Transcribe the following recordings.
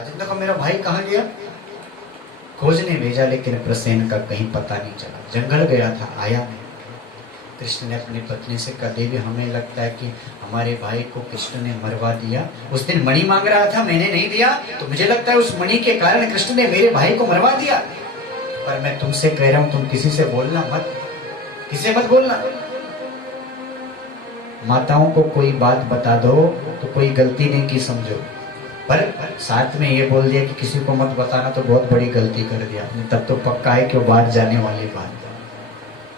राजेंद्र को मेरा भाई कहाँ गया? खोजने भेजा लेकिन प्रसेन का कहीं पता नहीं चला। जंगल गया था, आया नहीं। कृष्ण ने अपनी पत्नी से कहा, देवी हमें लगता है कि हमारे भाई को कृष्ण ने मरवा दिया। उस दिन मणि मांग रहा था, मैंने नहीं दिया, तो मुझे लगता है उस मणि के कारण कृष्ण ने मेरे भाई को मरवा दिया। पर मैं तुमसे कह रहा हूं, तुम किसी से बोलना मत, किसी मत बोलना। माताओं को कोई बात बता दो तो कोई गलती नहीं की समझो, पर साथ में ये बोल दिया कि किसी को मत बताना तो बहुत बड़ी गलती कर दिया आपने। तब तो पक्का है कि वो बाहर जाने वाली बात।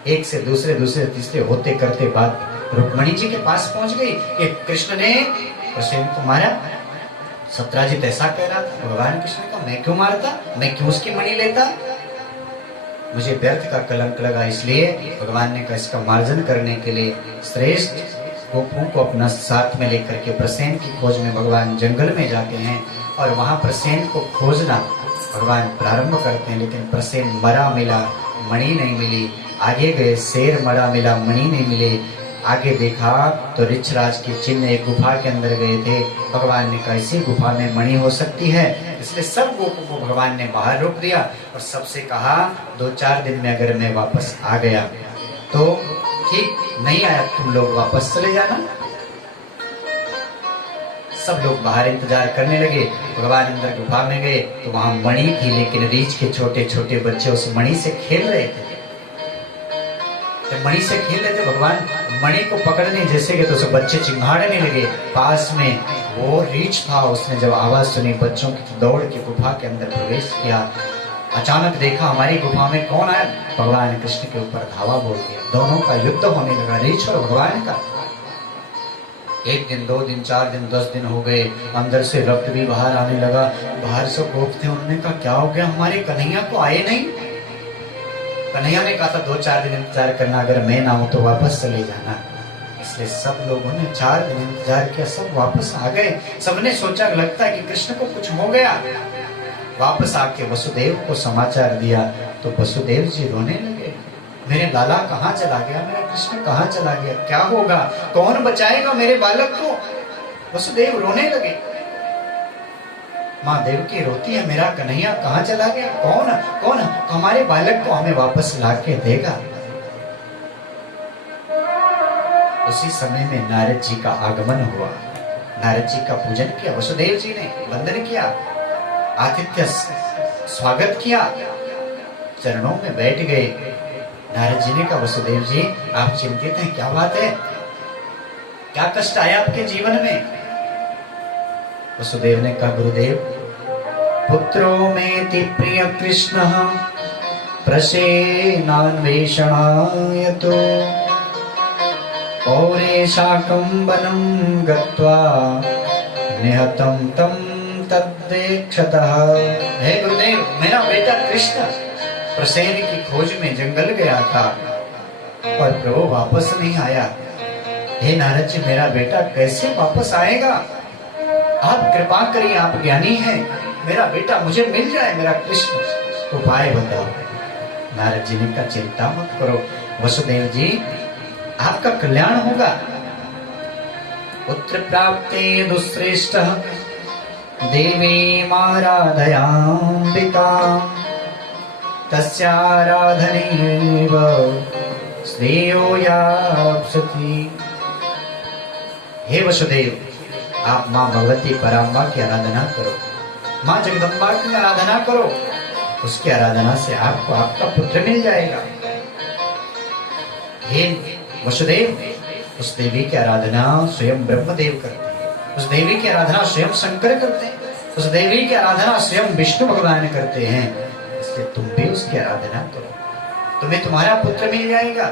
एक से दूसरे, दूसरे तीसरे होते करते बात रुक्मणी जी के पास पहुंच गई कि कृष्ण ने प्रसेन को मारा। सत्राजित ऐसा कह रहा था। भगवान कृष्ण का मैं क्यों मारता, मैं क्यों उसकी मणि लेता, मुझे व्यर्थ का कलंक लगा। इसलिए भगवान ने कहा इसका मार्जन करने के लिए श्रेष्ठ गोपों को अपना साथ में लेकर के प्रसेन की खोज में भगवान जंगल में जाते हैं और वहां प्रसेन को खोजना भगवान प्रारंभ करते हैं। लेकिन प्रसेन मरा मिला, मणि नहीं मिली। आगे गए, शेर मरा मिला, मणि नहीं मिले। आगे देखा तो ऋक्षराज के चिन्ह एक गुफा के अंदर गए थे। भगवान ने कहा इसी गुफा में मणि हो सकती है, इसलिए सब गोपों को भगवान ने बाहर रोक दिया और सबसे कहा 2-4 दिन में अगर मैं वापस आ गया तो ठीक, नहीं आया तुम लोग वापस चले जाना। सब लोग बाहर इंतजार करने लगे। भगवान अंदर गुफा में गए तो वहां मणि थी, लेकिन रीछ के छोटे छोटे बच्चे उस मणि से खेल रहे थे। जब मणि से खेल रहे थे, भगवान मणि को पकड़ने जैसे कि तो सब बच्चे चिंगाड़ने लगे। पास में वो रीछ था, उसने जब आवाज सुनी बच्चों की, दौड़ के गुफा के अंदर प्रवेश किया। अचानक देखा हमारी गुफा में कौन आया, भगवान कृष्ण के ऊपर धावा बोल दिया। दोनों का युद्ध होने लगा, रीछ और भगवान का। 1 दिन, 2 दिन, 4 दिन, 10 दिन हो गए। अंदर से रक्त भी बाहर आने लगा। बाहर से गोप थे, उन्होंने कहा क्या हो गया, हमारे कन्हैया को आए नहीं। कन्हैया ने कहा था 2-4 दिन इंतजार करना, अगर मैं ना हूं तो वापस चले जाना। इसलिए सब लोगों ने 4 दिन इंतजार किया, सब वापस आ गए। सबने सोचा लगता है कि कृष्ण को कुछ हो गया। वापस आके वसुदेव को समाचार दिया तो वसुदेव जी रोने लगे, मेरे लाला कहाँ चला गया, मेरा कृष्ण कहाँ चला गया, क्या होगा, कौन बचाएगा मेरे बालक को। वसुदेव रोने लगे। माँ देवकी रोती है, मेरा कन्हैया कहाँ चला गया, कौन कौन हमारे बालक को हमें वापस ला के देगा। उसी समय में नारद जी का आगमन हुआ। नारद जी का पूजन किया, वसुदेव जी ने वंदन किया, आतिथ्य स्वागत किया, चरणों में बैठ गए। नारद जी ने कहा वसुदेव जी आप चिंतित हैं, क्या बात है, क्या कष्ट आया आपके जीवन में। वसुदेव ने कहा गुरुदेव, पुत्रो में प्रिय कृष्ण प्रसेनान्वेषणाय तो पौरे शाकं वनं गत्वा निहतं तं तद्देक्षतः। हे गुरुदेव, मेरा बेटा कृष्ण प्रसेन की खोज में जंगल गया था और प्रभु वापस नहीं आया। हे नारद जी, मेरा बेटा कैसे वापस आएगा, आप कृपा करिए, आप ज्ञानी हैं, मेरा बेटा मुझे मिल जाए, मेरा कृष्ण, उपाय बताओ। नारद जी ने कहा चिंता मत करो वसुदेव जी, आपका कल्याण होगा। पुत्र प्राप्ते दुश्रेष्ठ देवी माराधयाम्बिका तस्याराधनेव श्रेयो याप्स्यति। हे वसुदेव, आप माँ भगवती पराम्बा की आराधना करो, माँ जगदम्बा की आराधना करो, उसकी आराधना से आपको आपका पुत्र मिल जाएगा। हे वसुदेव, उस देवी की आराधना स्वयं ब्रह्मदेव करते हैं, उस देवी की आराधना स्वयं शंकर करते हैं, उस देवी की आराधना स्वयं विष्णु भगवान करते हैं। इसलिए तुम भी उसकी आराधना करो, तुम्हें तुम्हारा पुत्र मिल जाएगा।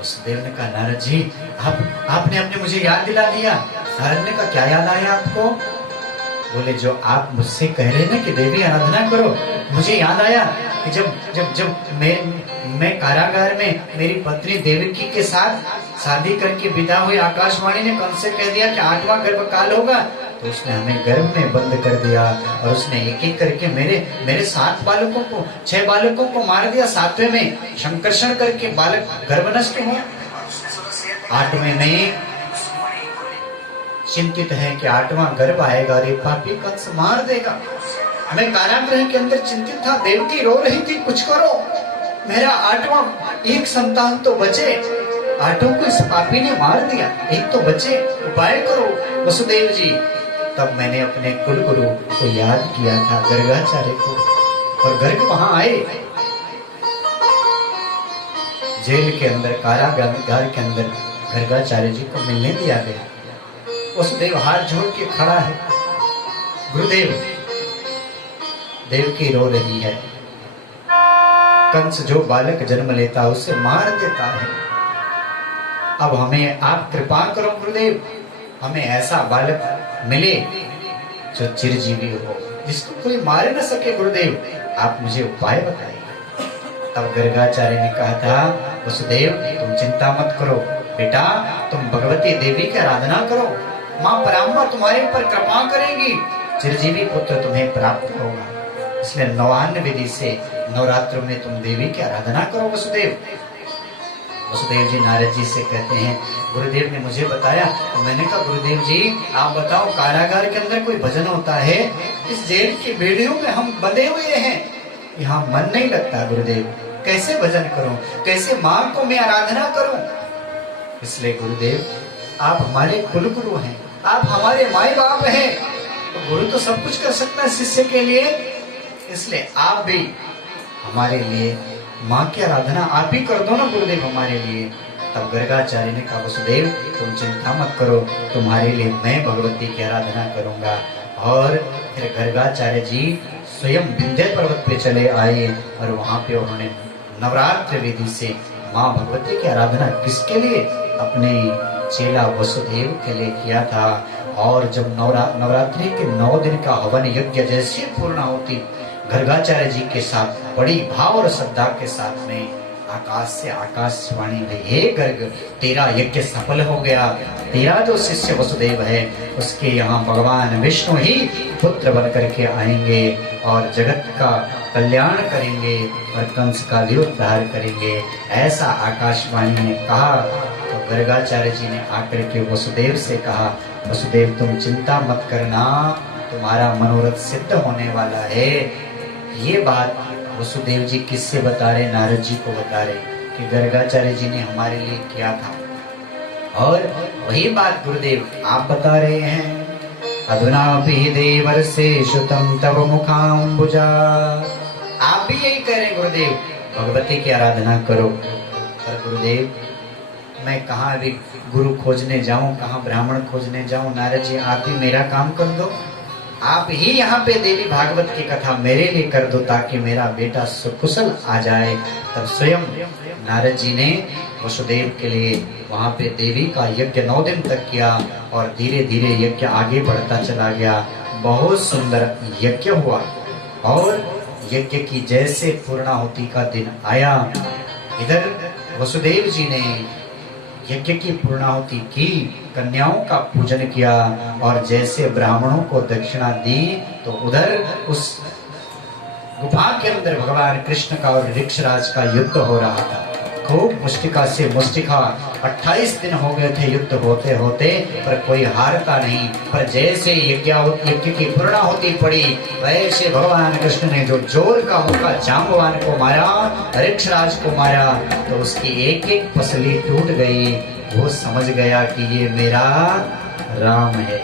वसुदेव ने कहा नारद जी, आपने अपने मुझे याद दिला दिया। नारद ने कहा क्या याद आया आपको। बोले जो आप मुझसे कह रहे ना कि देवी आराधना करो, मुझे याद आया कि जब मैं कारागार में मेरी पत्नी देवकी के साथ शादी करके विदा हुई, आकाशवाणी ने कंस से कह दिया कि 8वां गर्भकाल होगा, तो उसने हमें गर्भ में बंद कर दिया और उसने एक एक करके मेरे 7 बालकों को, 6 बालकों को मार दिया। 7वें में संकर्षण करके बालक गर्भ नष्ट हुआ। 8वें में चिंतित हैं कि 8वां गर्भ आएगा और ये पापी कंस मार देगा। मैं कारागृह के अंदर चिंतित था, देवकी रो रही थी, कुछ करो, मेरा 8वां एक संतान तो बचे, 8 को इस पापी ने मार दिया, एक तो बचे, उपाय करो वसुदेव जी। तब मैंने अपने कुलगुरु को याद किया था, गर्गाचार्य को, और गर्ग वहां आए, जेल के अंदर, कारागार के अंदर गर्गाचार्य जी को मिलने दिया गया। वसुदेव हाथ जोड़ के खड़ा है, गुरुदेव, देवकी रो रही है, कंस जो बालक जन्म लेता उसे मार देता है, अब हमें आप कृपा करो गुरुदेव, हमें ऐसा बालक मिले जो चिरजीवी हो, जिसको कोई मार न सके गुरुदेव, आप मुझे उपाय बताइए। तब गर्गाचार्य ने कहा था, वसुदेव तुम चिंता मत करो बेटा, तुम भगवती देवी की आराधना करो, माँ पराम्बा तुम्हारे ऊपर कृपा करेगी, चिरजीवी पुत्र तुम्हें प्राप्त होगा। इसलिए नवान्न विधि से नवरात्रों में तुम देवी की आराधना करो वसुदेव। वसुदेव जी नारद जी से कहते हैं, गुरुदेव ने मुझे बताया, तो मैंने कहा गुरुदेव जी आप बताओ, कारागार के अंदर कोई भजन होता है, इस जेल की बेड़ियों में हम बंधे हुए हैं, यहाँ मन नहीं लगता गुरुदेव, कैसे भजन करूं, कैसे माँ को मैं आराधना करूं। इसलिए गुरुदेव आप हमारे कुलगुरु हैं, आप हमारे माई बाप हैं, तो गुरु तो सब कुछ कर सकता है शिष्य के लिए, इसलिए आप भी हमारे लिए माँ की आराधना आप ही कर दो ना गुरुदेव हमारे लिए। तब गर्गाचार्य ने कहा, वसुदेव तुम चिंता मत करो, तुम्हारे लिए मैं भगवती की आराधना करूंगा। और फिर गर्गाचार्य जी स्वयं विंध्य पर्वत पे चले आए और वहां पे उन्होंने नवरात्र विधि से माँ भगवती की आराधना किसके लिए, अपने चेला वसुदेव के लिए किया था। और जब नवरात्रि के 9 दिन का हवन यज्ञ जैसे पूर्ण होती, गर्गाचार्य जी के साथ बड़ी भाव और श्रद्धा के साथ में आकाश से आकाशवाणी हुई, हे गर्ग तेरा यज्ञ सफल हो गया, तेरा जो शिष्य वसुदेव है उसके यहाँ भगवान विष्णु ही पुत्र बन करके आएंगे और जगत का कल्याण करेंगे और कंस का भी उद्धार करेंगे, ऐसा आकाशवाणी ने कहा। तो गर्गाचार्य जी ने आकर के वसुदेव से कहा, वसुदेव तुम चिंता मत करना, तुम्हारा मनोरथ सिद्ध होने वाला है। ये बात वसुदेव जी किससे बता रहे, नारद जी को बता रहे कि गर्गाचार्य जी ने हमारे लिए किया था, और वही बात गुरुदेव आप बता रहे हैं। अधुनापि देवर्षे श्रुतं तव मुखाम्बुजा, आप भी यही कह रहे हैं गुरुदेव, भगवती की आराधना करो। पर गुरुदेव मैं कहाँ अभी गुरु खोजने जाऊं, कहाँ ब्राह्मण खोजने जाऊं, नारद जी आप ही मेरा काम कर दो, आप ही यहाँ पे देवी भागवत की कथा मेरे लिए कर दो ताकि मेरा बेटा सुकुशल आ जाए। तब स्वयं नारद जी ने वसुदेव के लिए वहाँ पे देवी का यज्ञ 9 दिन तक किया और धीरे धीरे यज्ञ आगे बढ़ता चला गया। बहुत सुंदर यज्ञ हुआ और यज्ञ की जैसे पूर्णाहुति का दिन आया, इधर वसुदेव जी ने यज्ञ की पूर्णाहुति की, कन्याओं का पूजन किया और जैसे ब्राह्मणों को दक्षिणा दी, तो उधर उस गुफा के अंदर भगवान कृष्ण का और ऋक्षराज का युद्ध हो रहा था। खूब मुष्टिका से मुष्टिका, 28 दिन हो गए थे युद्ध होते होते, पर कोई हारता नहीं। पर जैसे यज्ञ की पूर्णाहुति पड़ी, वैसे भगवान कृष्ण ने जो जोर का मौका जांबवान को मारा, ऋक्षराज को मारा, तो उसकी एक एक पसली टूट गई। वो समझ गया कि ये मेरा राम है।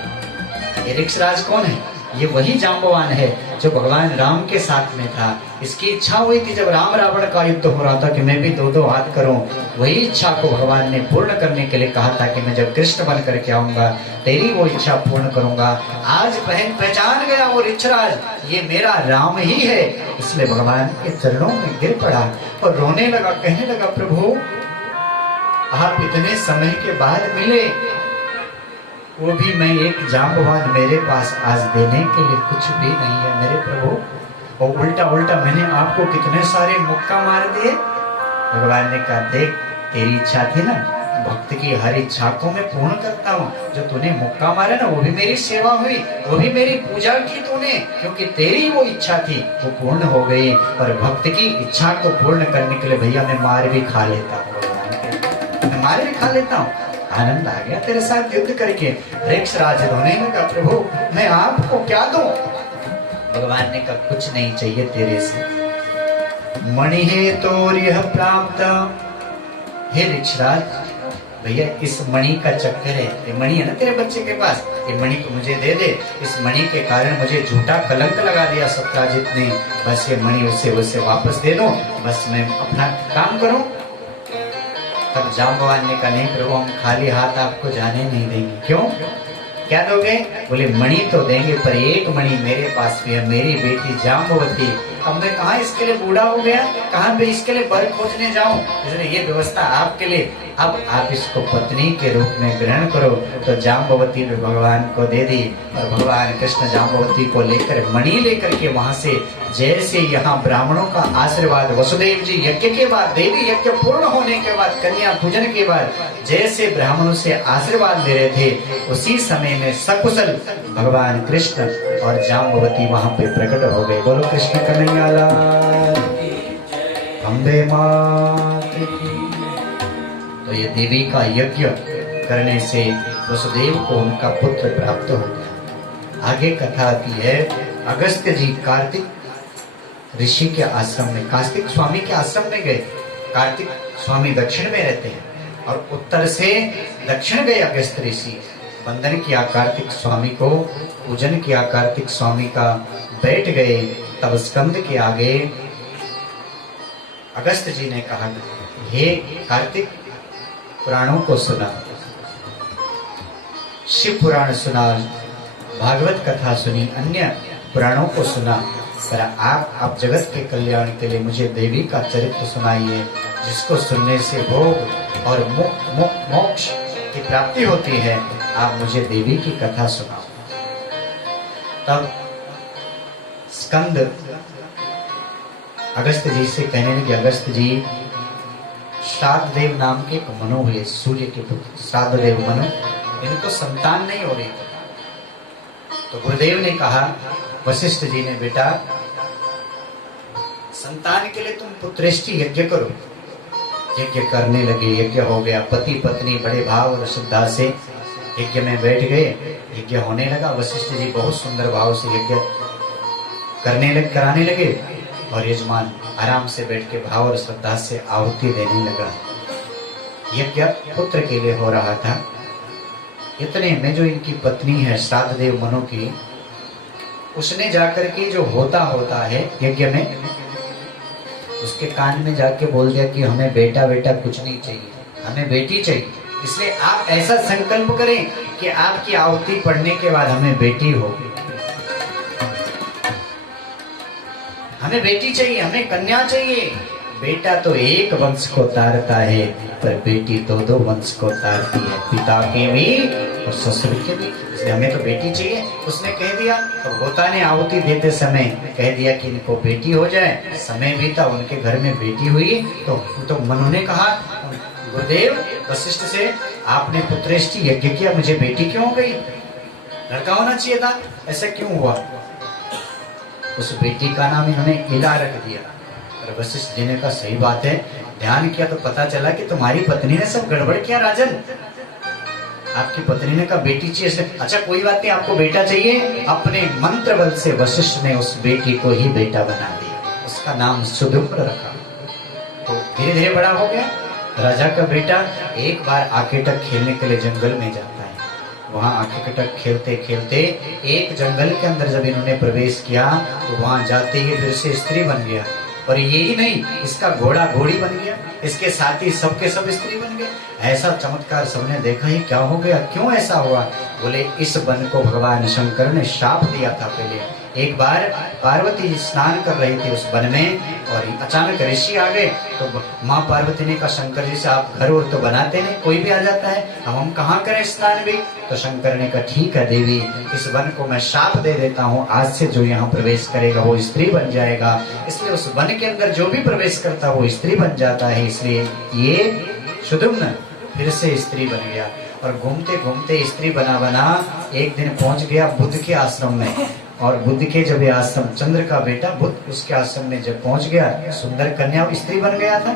ये ऋक्षराज कौन है? ये वही जांबवान है जो भगवान राम के साथ में था। इसकी इच्छा हुई थी जब राम रावण का युद्ध हो रहा था कि मैं भी 2-2 हाथ करूं। वही इच्छा को भगवान ने पूर्ण करने के लिए कहा था कि मैं जब कृष्ण बन करके आऊंगा तेरी वो इच्छा पूर्ण करूंगा। आज पहचान गया वो ऋक्षराज, ये मेरा राम ही है। इसलिए भगवान के चरणों में गिर पड़ा और रोने लगा, कहने लगा, प्रभु आप इतने समय के बाद मिले, वो भी मैं एक जांबवान, मेरे पास आज देने के लिए कुछ भी नहीं है मेरे प्रभु। और उल्टा मैंने आपको कितने सारे मुक्का मार दिए। भगवान ने कहा, देख तेरी इच्छा थी ना, भक्त की हर इच्छा को मैं पूर्ण करता हूँ। जो तूने मुक्का मारा ना, वो भी मेरी सेवा हुई, वो भी मेरी पूजा की तूने, क्योंकि तेरी वो इच्छा थी वो पूर्ण हो गई। और भक्त की इच्छा को पूर्ण करने के लिए भैया मैं मार भी खा लेता हूँ, भगवान के मार भी खा लेता हूँ। आनंद आ गया तेरे साथ युद्ध करके। वृक्षराज रोने लगा, प्रभु मैं आपको क्या दूं? भगवान ने कहा कुछ नहीं चाहिए तेरे से, मणि है तो यह प्राप्त। हे वृक्षराज, भैया इस मणि का चक्कर है, ये मणि है ना तेरे बच्चे के पास, ये मणि को मुझे दे दे। इस मणि के कारण मुझे झूठा कलंक लगा दिया सत्यजित ने, बस ये मणि उसे वापस दे दो, बस मैं अपना काम करूं। तब जांबवान ने कहा नहीं प्रभु, हम खाली हाथ आपको जाने नहीं देंगे। क्यों, क्या दोगे? बोले मणि तो देंगे, पर एक मणि मेरे पास भी है, मेरी बेटी जांबवती। अब मैं कहाँ इसके लिए बूढ़ा हो गया, कहाँ मैं इसके लिए वर खोजने जाऊं? इसलिए ये व्यवस्था आपके लिए, अब आप इसको पत्नी के रूप में ग्रहण करो। तो जांबवती ने भगवान को दे दी, और भगवान कृष्ण जांबवती को लेकर मणि लेकर के वहां से, जैसे यहाँ ब्राह्मणों का आशीर्वाद, वसुदेव जी यज्ञ के बाद, देवी यज्ञ पूर्ण होने के बाद, कन्या पूजन के बाद जैसे ब्राह्मणों से आशीर्वाद ले रहे थे, उसी समय में सकुशल भगवान कृष्ण और जांबवती वहां पे प्रकट हो गए। बोलो कृष्ण कन्हैया लाल की, अम्बे मात की। तो ये देवी का यज्ञ करने से वसुदेव को उनका पुत्र प्राप्त हो गया। आगे कथा आती है, अगस्त्य जी कार्तिक ऋषि के आश्रम में, कार्तिक स्वामी के आश्रम में गए। कार्तिक स्वामी दक्षिण में रहते हैं और उत्तर से दक्षिण गए अगस्त्य ऋषि। वंदन किया कार्तिक स्वामी को, पूजन किया कार्तिक स्वामी का, बैठ गए। तब स्कंद के आगे अगस्त्य जी ने कहा, हे कार्तिक, पुराणों को सुना, शिव पुराण सुना, भागवत कथा सुनी, अन्य पुराणों को सुना, पर आप जगत के कल्याण के लिए मुझे देवी का चरित्र सुनाइए, जिसको सुनने से भोग और मोक्ष की प्राप्ति होती है। आप मुझे देवी की कथा सुनाओ। तब स्कंद अगस्त्य जी से कहने लगे, अगस्त्य जी, श्राद्धदेव नाम के एक मनु हुए, सूर्य के पुत्र श्राद्धदेव मनु, इनको संतान नहीं हो रही। तो गुरुदेव ने कहा, वशिष्ठ जी ने, बेटा संतान के लिए तुम पुत्रेष्टि यज्ञ करो। यज्ञ करने लगे, यज्ञ हो गया। पति पत्नी बड़े भाव और श्रद्धा से यज्ञ में बैठ गए। यज्ञ होने लगा। वशिष्ठ जी बहुत सुंदर भाव से यज्ञ कराने लगे, और यजमान आराम से बैठ के भाव और श्रद्धा से आहुति देने लगा। यज्ञ पुत्र के लिए हो रहा था। इतने में जो इनकी पत्नी है श्राद्धदेव मनु की, उसने जाकर के जो होता है यज्ञ में, उसके कान में जाके बोल दिया कि हमें बेटा कुछ नहीं चाहिए, हमें बेटी चाहिए। इसलिए आप ऐसा संकल्प करें कि आपकी आहुति पढ़ने के बाद हमें बेटी हो, हमें बेटी चाहिए, हमें कन्या चाहिए। बेटा तो एक वंश को तारता है, पर बेटी तो दो वंश को तारती है, पिता के भी और ससुर के भी। इसलिए हमें तो बेटी चाहिए। उसने कह दिया। तो होता ने आहुति देते समय कह दिया कि इनको बेटी हो जाए। समय बीता, उनके घर में बेटी हुई। तो मनु ने कहा, गुरुदेव वशिष्ठ से, आपने पुत्रेष्टि यज्ञ किया, मुझे बेटी क्यों हो गई? लड़का होना चाहिए था, ऐसा क्यों हुआ? उस बेटी का नाम इन्होंने इला रख दिया। और वशिष्ठ जी ने कहा, सही बात है, ध्यान किया तो पता चला कि तुम्हारी पत्नी ने सब गड़बड़ किया राजन। आपकी पत्नी ने कहा बेटी चाहिए। अच्छा कोई बात नहीं, आपको बेटा चाहिए। अपने मंत्र बल से वशिष्ठ ने उस बेटी को ही बेटा बना दिया। उसका नाम सुधुम्र रखा। तो धीरे धीरे बड़ा हो गया। राजा का बेटा एक बार आकेटक खेलने के लिए जंगल में जाता है। वहां आकेटक खेलते खेलते एक जंगल के अंदर जब इन्होंने प्रवेश किया, तो वहां जाते ही फिर से स्त्री बन गया। और यही नहीं, इसका घोड़ा घोड़ी बन गया, इसके साथी सबके सब स्त्री बन गए। ऐसा चमत्कार सबने देखा, ही क्या हो गया, क्यों ऐसा हुआ? बोले इस वन को भगवान शंकर ने शाप दिया था। पहले एक बार पार्वती स्नान कर रही थी उस वन में, और अचानक ऋषि आ गए। तो माँ पार्वती ने कहा, शंकर जी से आप घर और तो बनाते नहीं, कोई भी आ जाता है, अब हम कहाँ करें स्नान भी? तो शंकर ने कहा, ठीक है देवी, इस वन को मैं शाप दे देता हूँ, आज से जो यहाँ प्रवेश करेगा वो स्त्री बन जाएगा। इसलिए उस वन के अंदर जो भी प्रवेश करता वो स्त्री बन जाता है। इसलिए ये सुधुम्न फिर से स्त्री बन गया। और घूमते घूमते स्त्री बना बना एक दिन पहुंच गया बुद्ध के आश्रम में। और बुद्ध के जब ये आश्रम, चंद्र का बेटा बुद्ध, उसके आश्रम में जब पहुंच गया, सुंदर कन्या स्त्री बन गया था।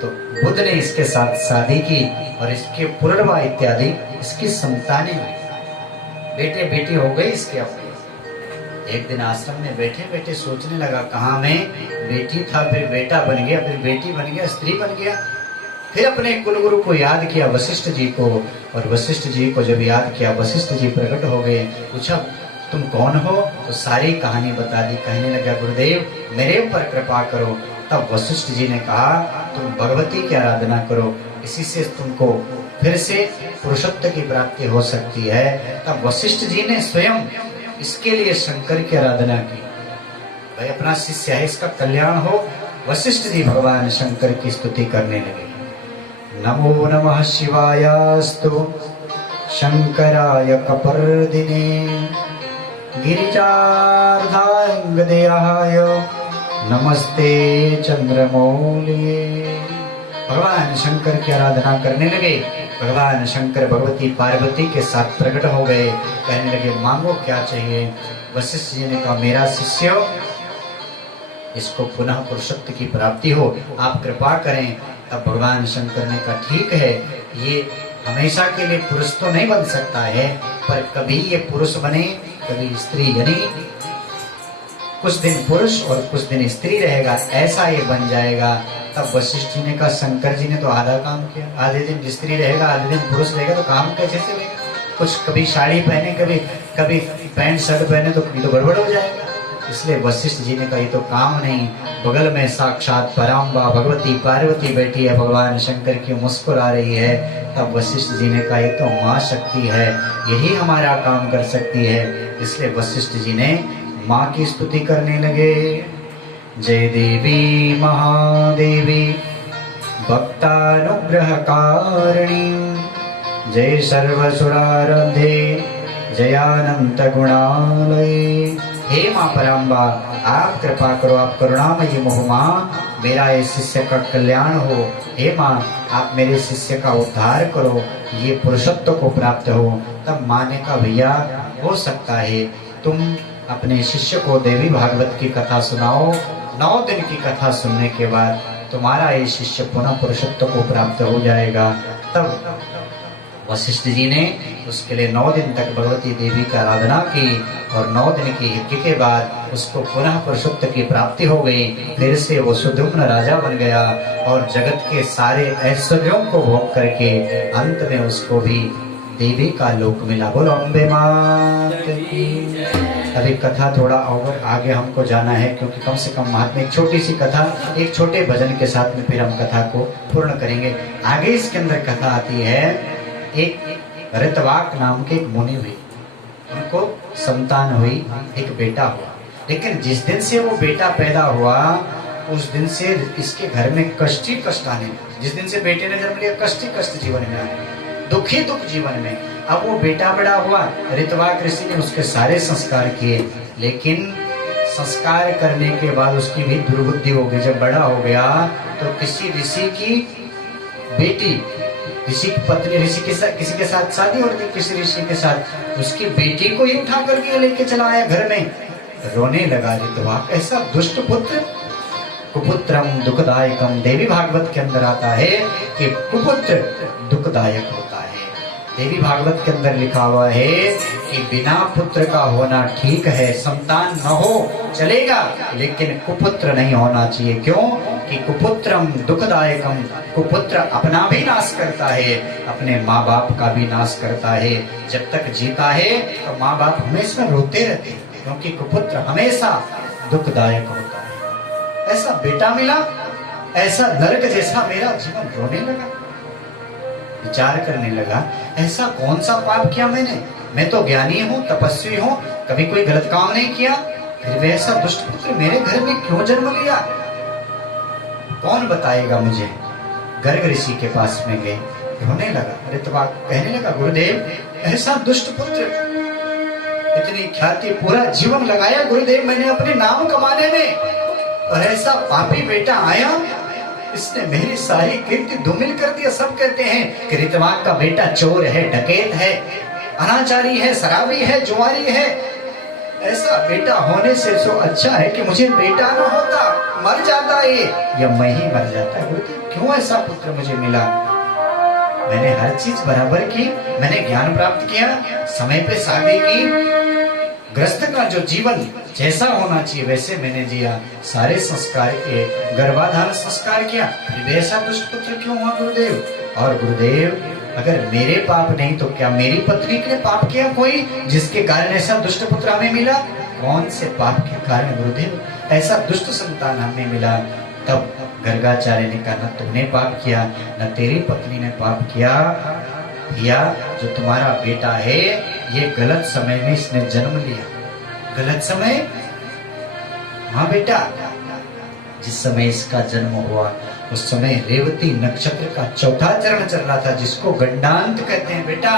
तो बुद्ध ने इसके साथ शादी की और इसके पुनर्वा इत्यादि इसकी संतानें हुई, बेटे बेटी हो गई इसके अपने। एक दिन आश्रम में बैठे बैठे सोचने लगा, कहाँ मैं बेटी था, फिर बेटा बन गया, फिर बेटी बन गया, स्त्री बन गया। फिर अपने कुलगुरु को याद किया, वशिष्ठ जी को, और वशिष्ठ जी को जब याद किया, वशिष्ठ जी प्रकट हो गए। पूछा तुम कौन हो, तो सारी कहानी बता दी। कहने लगा गुरुदेव मेरे ऊपर कृपा करो। तब वशिष्ठ जी ने कहा तुम भगवती की आराधना करो, इसी से तुमको फिर से पुरुषत्व की प्राप्ति हो सकती है। तब वशिष्ठ जी ने स्वयं इसके लिए शंकर की आराधना की। भाई अपना शिष्य है, इसका कल्याण हो। वशिष्ठ जी भगवान शंकर की स्तुति करने लगे। नमो नमः शिवायास्तु शंकराय कपर्दिने गिरिजार्धांगदेहाय नमस्ते चंद्रमौलिये। भगवान शंकर की आराधना करने लगे। भगवान शंकर भगवती पार्वती के साथ प्रकट हो गए। कहने लगे मांगो क्या चाहिए। वशिष्ठ जी ने कहा मेरा शिष्य इसको पुनः पुरुषत्व की प्राप्ति हो, आप कृपा करें। तब भगवान शंकर ने कहा ठीक है, ये हमेशा के लिए पुरुष तो नहीं बन सकता है, पर कभी ये पुरुष बने कभी स्त्री, यानी कुछ दिन पुरुष और कुछ दिन स्त्री रहेगा, ऐसा ये बन जाएगा। तब वशिष्ठ जी ने कहा शंकर जी ने तो आधा काम किया, आधे दिन स्त्री रहेगा आधे दिन पुरुष रहेगा, तो काम कैसे चलेगा। कुछ कभी साड़ी पहने कभी पैंट शर्ट पहने तो कभी तो गड़बड़ हो जाएगा। इसलिए वशिष्ठ जी ने कहा ये तो काम नहीं। बगल में साक्षात पराम्बा भगवती पार्वती बैठी है, भगवान शंकर की मुस्कुरा रही है। तब वशिष्ठ जी ने कहा ये तो माँ शक्ति है, यही हमारा काम कर सकती है। इसलिए वशिष्ठ जी ने माँ की स्तुति करने लगे। जय देवी महादेवी भक्तानुग्रहकारिणी, जय सर्वसुराराध्ये जयानंत गुणालय। हे माँ पराम्बा आप कृपा करो, आप करुणामयी मोह माँ, मेरा इस शिष्य का कल्याण हो। हे माँ आप मेरे शिष्य का उद्धार करो, ये पुरुषत्व को प्राप्त हो। तब माँ ने कहा भैया हो सकता है तुम अपने शिष्य को देवी भागवत की कथा सुनाओ, 9 दिन की कथा सुनने के बाद तुम्हारा ये शिष्य पुनः पुरुषत्व को प्राप्त हो जाएगा। तब वशिष्ठ जी ने उसके लिए 9 दिन तक भगवती देवी की आराधना की और 9 दिन की यज्ञ के बाद उसको पुनः पुरुषत्व की प्राप्ति हो गई। फिर से वो सुद्युम्न राजा बन गया और जगत के सारे ऐश्वर्यों को भोग करके अंत में उसको भी देवी का लोक मिला। बोलो अम्बे मात की। अभी कथा थोड़ा और आगे हमको जाना है, क्योंकि कम से कम महात्मा एक छोटी सी कथा एक छोटे भजन के साथ में फिर हम कथा को पूर्ण करेंगे। आगे इसके अंदर कथा आती है, एक ऋतवाक नाम के एक मुनि हुए, उनको संतान हुई, एक बेटा हुआ। लेकिन जिस दिन से वो बेटा पैदा हुआ उस दिन से इसके घर में कष्ट ही कष्ट आने लगे। जिस दिन से बेटे ने जन्म लिया कष्ट ही कष्ट जीवन में आने, दुख ही दुख जीवन में। अब वो बेटा बड़ा हुआ, ऋतवाक ऋषि ने उसके सारे संस्कार किए, लेकिन संस्कार करने के बाद उसकी भी दुर्बुद्धि हो गई। जब बड़ा हो गया तो किसी ऋषि की बेटी, ऋषि की पत्नी, ऋषि के साथ किसी के साथ शादी हो रही, किसी ऋषि के साथ, उसकी बेटी को ही उठा करके लेके चला आया घर में। रोने लगा ऋतवाक, ऐसा दुष्ट पुत्र। कुपुत्रम दुखदायकम, देवी भागवत के अंदर आता है कि कुपुत्र दुखदायक होता है। देवी भागवत के अंदर लिखा हुआ है कि बिना पुत्र का होना ठीक है, संतान न हो चलेगा, लेकिन कुपुत्र नहीं होना चाहिए। क्यों? कि कुपुत्रम दुखदायकम, कुपुत्र अपना भी नाश करता है, अपने माँ बाप का भी नाश करता है। जब तक जीता है तो माँ बाप हमेशा रोते रहते हैं, क्योंकि कुपुत्र हमेशा दुखदायक होता है। ऐसा बेटा मिला, ऐसा नरक जैसा मेरा जीवन। रोने लगा, विचार करने लगा, ऐसा कौन सा पाप किया मैंने? मैं तो ज्ञानी हूँ, तपस्वी हूँ, कभी कोई गलत काम नहीं किया, फिर भी ऐसा दुष्ट पुत्र मेरे घर में क्यों जन्म लिया? कौन बताएगा मुझे? गर्ग ऋषि के पास में गए, रोने लगा। ऋतवाक कहने लगा, गुरुदेव ऐसा दुष्ट पुत्र, इतनी ख्याति, पूरा जीवन लगाया गुरुदेव मैंने अपने नाम कमाने में, और ऐसा पापी बेटा आया, इसने मेरी सारी कीर्ति धूमिल कर दिया। सब कहते हैं कि ऋतवाक का बेटा चोर है, डकैत है, अनाचारी है, शराबी है, जुआरी है। ऐसा बेटा होने से तो अच्छा है कि मुझे बेटा न होता, मर जाता है या मैं ही मर जाता है। गुरुदेव क्यों ऐसा पुत्र मुझे मिला? मैंने हर चीज बराबर की, मैंने ज्ञान प्राप्त किया, समय पे शादी की, गृहस्थ का जो जीवन जैसा होना चाहिए वैसे मैंने जिया, सारे संस्कार किए, गर्भाधान संस्कार किया, फिर भी ऐसा दुष्ट पुत्र क्यों हुआ गुरुदेव? और गुरुदेव अगर मेरे पाप नहीं तो क्या मेरी पत्नी के लिए पाप किया कोई, जिसके कारण ऐसा दुष्ट पुत्र हमें मिला? कौन से पाप के कारण गुरुदेव ऐसा दुष्ट संतान हमें मिला? तब गर्गाचार्य ने कहा, न तुमने पाप किया, न तेरी पत्नी ने पाप किया, या जो तुम्हारा बेटा है ये गलत समय में इसने जन्म लिया। गलत समय? हाँ बेटा, जिस समय इसका जन्म हुआ उस समय रेवती नक्षत्र का चौथा चरण चल रहा था, जिसको गंडांत कहते हैं। बेटा,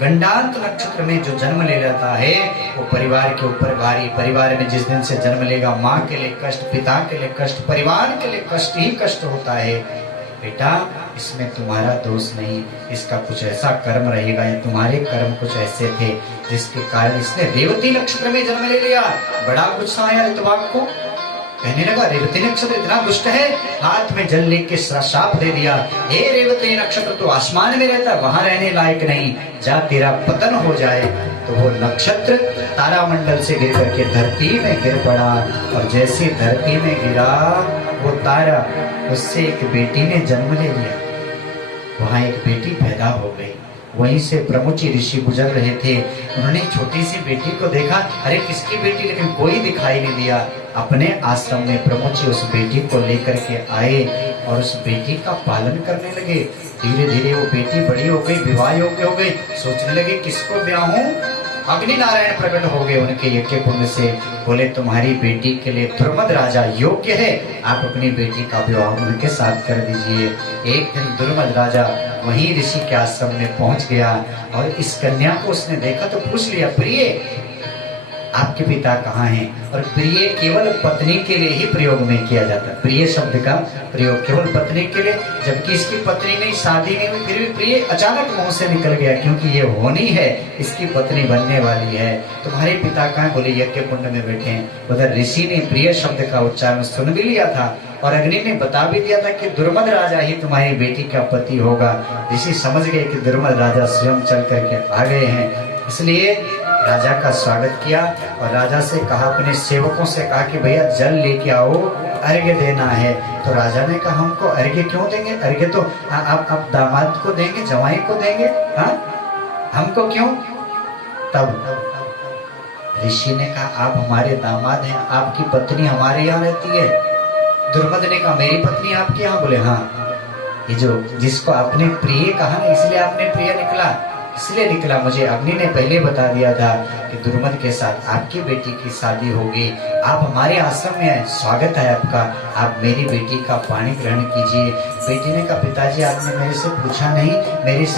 गंडांत नक्षत्र में जो जन्म ले लेता है वो परिवार के ऊपर भारी, परिवार में जिस दिन से जन्म लेगा माँ के लिए कष्ट, पिता के लिए कष्ट, परिवार के लिए कष्ट ही कष्ट होता है। बेटा इसमें तुम्हारा दोष नहीं, इसका कुछ ऐसा कर्म रहेगा या तुम्हारे कर्म कुछ ऐसे थे जिसके कारण इसने रेवती नक्षत्र में जन्म ले लिया। बड़ा गुस्सा आया ऋतुवाग को, कहने लगा रेवती नक्षत्र इतना दुष्ट है, हाथ में जल लेके श्राप दे दिया, हे रेवती नक्षत्र तो आसमान में रहता, वहां रहने लायक नहीं, जा तेरा पतन हो जाए। तो वो नक्षत्र तारामंडल से गिर करके धरती में गिर पड़ा, और जैसे धरती में गिरा वो तारा, उससे एक बेटी ने जन्म ले लिया, वहां एक बेटी पैदा हो गई। वहीं से प्रमुची ऋषि गुजर रहे थे, उन्होंने छोटी सी बेटी को देखा, अरे किसकी बेटी, लेकिन कोई दिखाई नहीं दिया। अपने आश्रम में प्रमुची उस बेटी को लेकर के आए और उस बेटी का पालन करने लगे। धीरे धीरे वो बेटी बड़ी हो गई, विवाह योग्य हो गई, सोचने लगे किसको ब्याहूं। अग्नि नारायण प्रकट हो गए उनके यज्ञ कुंड से, बोले तुम्हारी बेटी के लिए दुर्मद राजा योग्य है, आप अपनी बेटी का विवाह उनके साथ कर दीजिए। एक दिन दुर्मद राजा वहीं ऋषि के आश्रम में पहुंच गया और इस कन्या को उसने देखा तो पूछ लिया, प्रिय आपके पिता कहाँ हैं? और प्रिय केवल पत्नी के लिए ही प्रयोग में किया जाता है, प्रिय शब्द का प्रयोग केवल पत्नी के लिए, जबकि इसकी पत्नी नहीं, शादी नहीं हुई, फिर भी प्रिय अचानक मुंह से निकल गया, क्योंकि ये होनी है, इसकी पत्नी बनने वाली है। तुम्हारे पिता कहाँ? बोले यज्ञ कुंड में बैठे हैं। उधर ऋषि ने प्रिय शब्द का उच्चारण सुन भी लिया था और अग्नि ने बता भी दिया था कि दुर्मद राजा ही तुम्हारी बेटी का पति होगा। ऋषि समझ गए कि दुर्मद राजा स्वयं चल करके आ गए हैं, इसलिए राजा का स्वागत किया और राजा से कहा, अपने सेवकों से कहा कि भैया जल लेके आओ, अर्घ्य देना है। तो राजा ने कहा हमको अर्घ्य क्यों देंगे? अर्घ्य तो आप दामाद को देंगे, जवाई को देंगे, हाँ हमको क्यों? तब ऋषि ने कहा आप हमारे दामाद हैं, आपकी पत्नी हमारे यहाँ रहती है। दुर्मद ने कहा मेरी पत्नी आपके यहाँ? बोले हाँ, ये जो जिसको आपने प्रिय कहा ना, इसलिए आपने प्रिय निकला, इसलिए निकला। मुझे अग्नि ने पहले बता दिया था कि दुर्मद के साथ आपकी बेटी की शादी होगी, आप हमारे आश्रम में आए, स्वागत है आपका, आप मेरी बेटी का पानी ग्रहण कीजिए। बेटी ने कहा पिताजी आपने मेरे से पूछा नहीं, मेरी